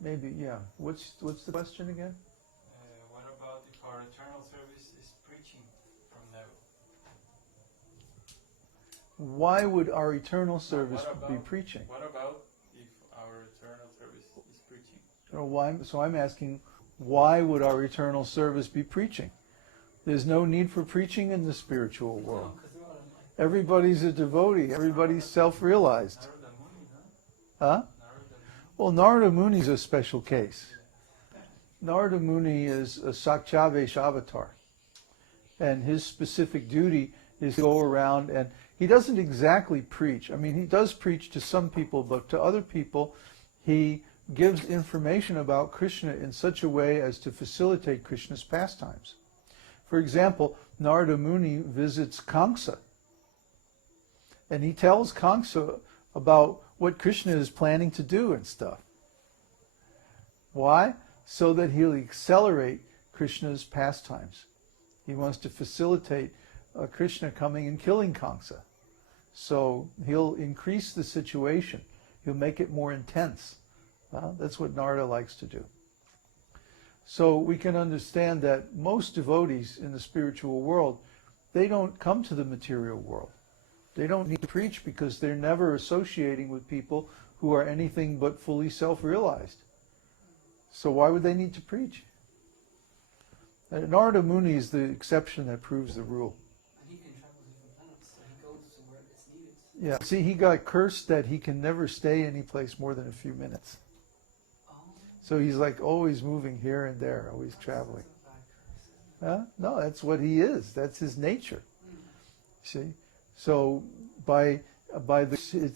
Maybe, yeah. What's the question again? What about if our eternal service is preaching from now? Why would our eternal service be preaching? What about if our eternal service is preaching? So I'm asking, why would our eternal service be preaching? There's no need for preaching in the spiritual world. Everybody's a devotee. Everybody's self-realized. Huh? Well, Narada Muni is a special case. Narada Muni is a Sakyavesh avatar. And his specific duty is to go around, and he doesn't exactly preach. I mean, he does preach to some people, but to other people, he gives information about Krishna in such a way as to facilitate Krishna's pastimes. For example, Narada Muni visits Kamsa, and he tells Kamsa about what Krishna is planning to do and stuff. Why? So that he'll accelerate Krishna's pastimes. He wants to facilitate Krishna coming and killing Kamsa. So he'll increase the situation. He'll make it more intense. That's what Narada likes to do. So we can understand that most devotees in the spiritual world, they don't come to the material world. They don't need to preach because they're never associating with people who are anything but fully self-realized. So why would they need to preach? Narada Muni is the exception that proves the rule. And he can travel to different planets, so he goes to where it's needed. Yeah, see, he got cursed that he can never stay any place more than a few minutes. So he's like always moving here and there, always traveling. Huh? No, that's what he is. That's his nature. See? So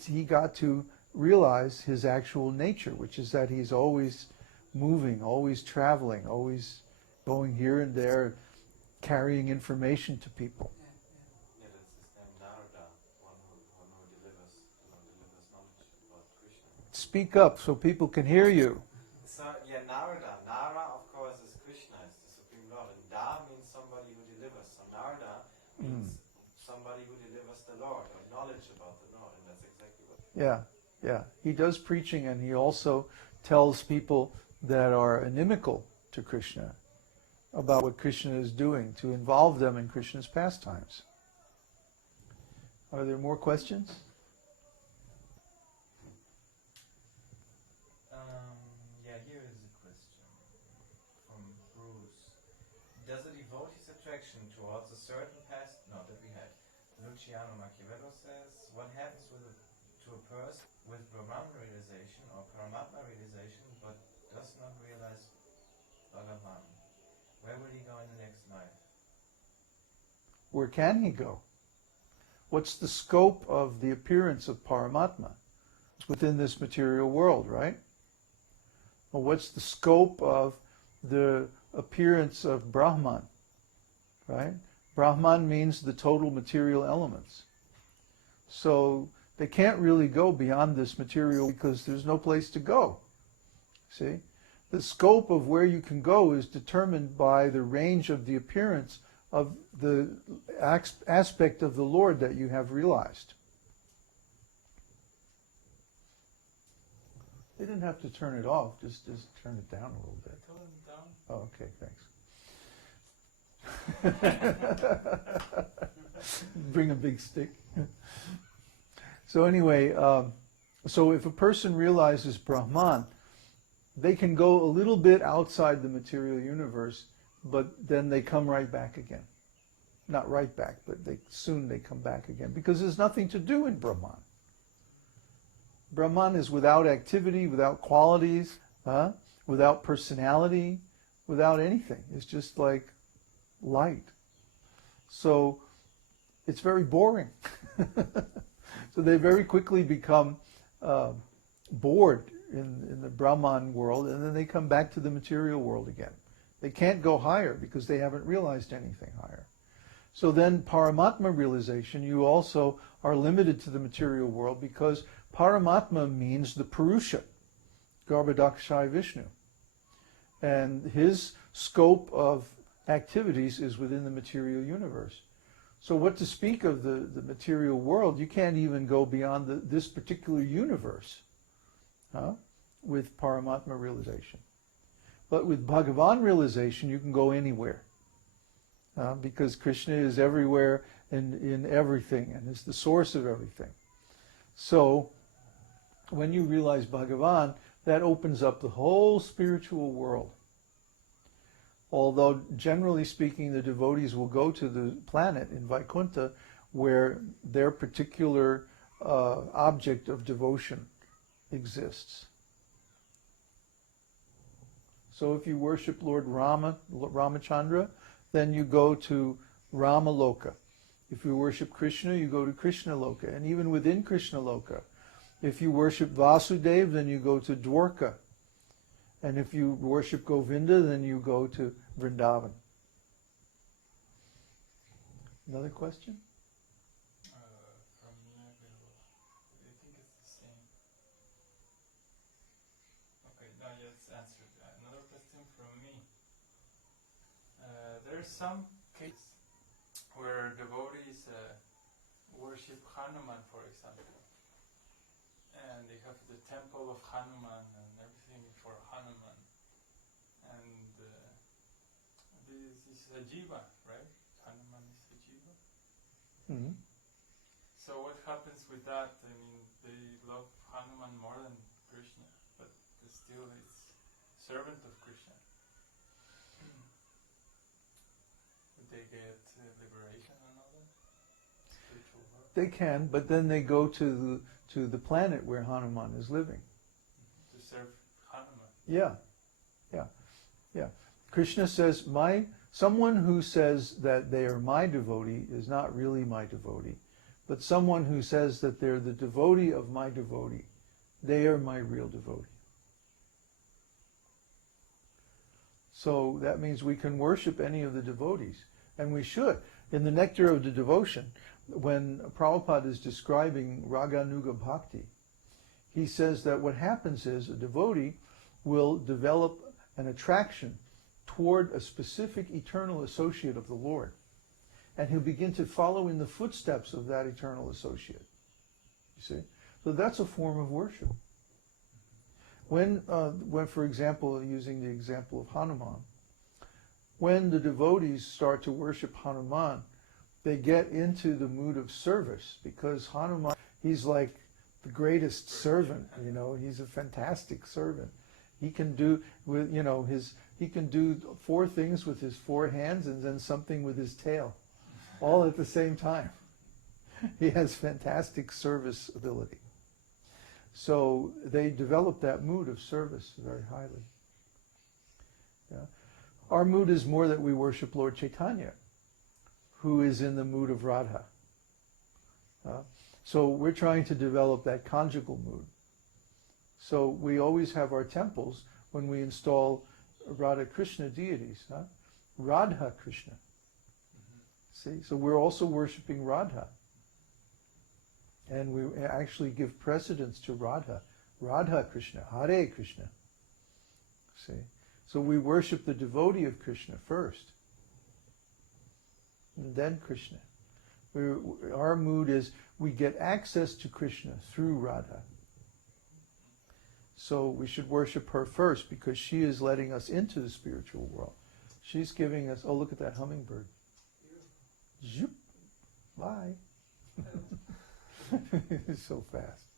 he got to realize his actual nature, which is that he's always moving, always traveling, always going here and there, carrying information to people. Yeah, that's his name, Narada, one who delivers knowledge about Krishna. Speak up so people can hear you. So, yeah, Narada. Nara, of course, is Krishna, is the Supreme Lord. And Da means somebody who delivers. So Narada means somebody who delivers the Lord, or knowledge about the Lord. And that's exactly what... Yeah. He does preaching, and he also tells people that are inimical to Krishna about what Krishna is doing, to involve them in Krishna's pastimes. Are there more questions? Yeah, here is a question from Bruce. Does a devotee's attraction towards a certain past... No, that we had. Luciano Machiavello says, what happens to a person with Brahman realization or Paramatma realization but does not realize Bhagavan? Where will he go in the next life? Where can he go? What's the scope of the appearance of Paramatma? It's within this material world, right? Well, what's the scope of the appearance of Brahman? Right? Brahman means the total material elements. So they can't really go beyond this material because there's no place to go. See? The scope of where you can go is determined by the range of the appearance of the aspect of the Lord that you have realized. They didn't have to turn it off, just turn it down a little bit. Turn it down. Oh, okay, thanks. Bring a big stick. So anyway, so if a person realizes Brahman, they can go a little bit outside the material universe, but then they come right back again. Not right back, but soon they come back again, because there's nothing to do in Brahman. Brahman is without activity, without qualities, without personality, without anything. It's just like light. So it's very boring. So they very quickly become bored in the Brahman world, and then they come back to the material world again. They can't go higher because they haven't realized anything higher. So then Paramatma realization, you also are limited to the material world because Paramatma means the Purusha, Garbhodakshaya Vishnu. And his scope of activities is within the material universe. So what to speak of the material world, you can't even go beyond this particular universe. with Paramatma realization. But with Bhagavan realization, you can go anywhere. Because Krishna is everywhere and in everything and is the source of everything. So, when you realize Bhagavan, that opens up the whole spiritual world. Although, generally speaking, the devotees will go to the planet in Vaikuntha where their particular object of devotion exists. So if you worship Lord Ramachandra, then you go to Ramaloka. If you worship Krishna, you go to Krishna Loka. And even within Krishna Loka, if you worship Vasudeva, then you go to Dwarka. And if you worship Govinda, then you go to Vrindavan. Another question? From Neville, I think it's the same. Okay, now it's answered. Another question from me. There's some cases where devotees worship Hanuman, for example. And they have the temple of Hanuman and everything for Hanuman. And this is a jiva, right? Hanuman is a jiva. Mm-hmm. So what happens with that? I mean, they love Hanuman more than Krishna, but still it's servant of Krishna. Would they get liberation and all that? Spiritual work? They can, but then they go to the planet where Hanuman is living. To serve Hanuman. Yeah. Krishna says, someone who says that they are my devotee is not really my devotee, but someone who says that they're the devotee of my devotee, they are my real devotee. So that means we can worship any of the devotees, and we should. In the Nectar of the Devotion, when Prabhupada is describing Raganuga Bhakti, he says that what happens is a devotee will develop an attraction toward a specific eternal associate of the Lord. And he'll begin to follow in the footsteps of that eternal associate. You see? So that's a form of worship. When, for example, using the example of Hanuman, when the devotees start to worship Hanuman, they get into the mood of service, because Hanuman, he's like the greatest servant, he's a fantastic servant. He can do, he can do 4 things with his 4 hands and then something with his tail, all at the same time. He has fantastic service ability. So they develop that mood of service very highly. Yeah. Our mood is more that we worship Lord Chaitanya, who is in the mood of Radha. So we're trying to develop that conjugal mood. So we always have our temples when we install Radha Krishna deities. Radha Krishna. See, so we're also worshiping Radha. And we actually give precedence to Radha. Radha Krishna, Hare Krishna. See? So we worship the devotee of Krishna first. And then Krishna. Our mood is we get access to Krishna through Radha. So we should worship her first because she is letting us into the spiritual world. She's giving us, look at that hummingbird. Zoop. Bye. It's so fast.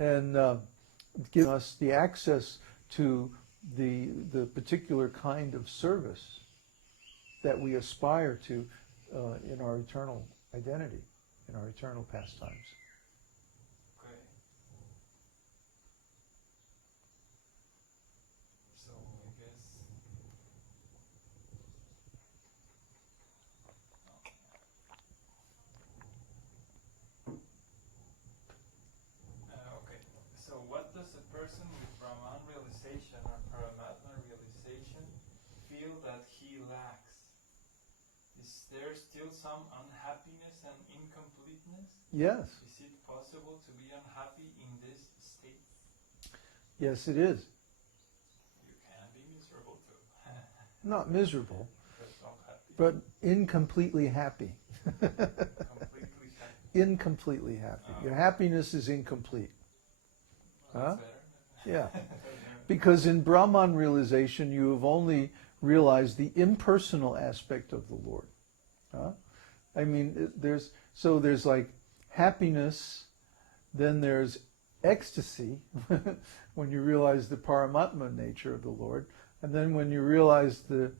And giving us the access to the particular kind of service that we aspire to in our eternal identity, in our eternal pastimes. Okay. So I guess. Okay. So what does a person with Brahman realization or Paramatma realization feel that he lacks? Is there still some unhappiness and incompleteness? Yes. Is it possible to be unhappy in this state? Yes, it is. You can be miserable too. Not miserable, But not happy. but incompletely happy. Completely happy. Incompletely happy. Your happiness is incomplete. Well, Huh? that's better. Yeah. Because in Brahman realization, you have only realized the impersonal aspect of the Lord. Huh? I mean, there's like happiness, then there's ecstasy when you realize the Paramatma nature of the Lord, and then when you realize the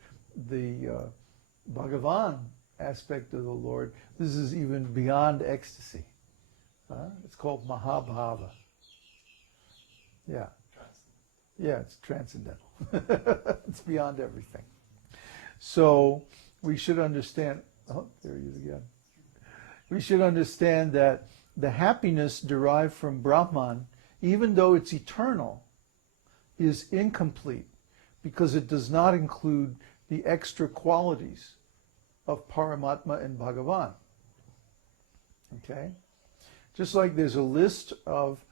Bhagavan aspect of the Lord, this is even beyond ecstasy. It's called Mahabhava. Yeah. Yeah, it's transcendental. It's beyond everything. So we should understand, oh, there he is again. We should understand that the happiness derived from Brahman, even though it's eternal, is incomplete because it does not include the extra qualities of Paramatma and Bhagavan. Okay? Just like there's a list of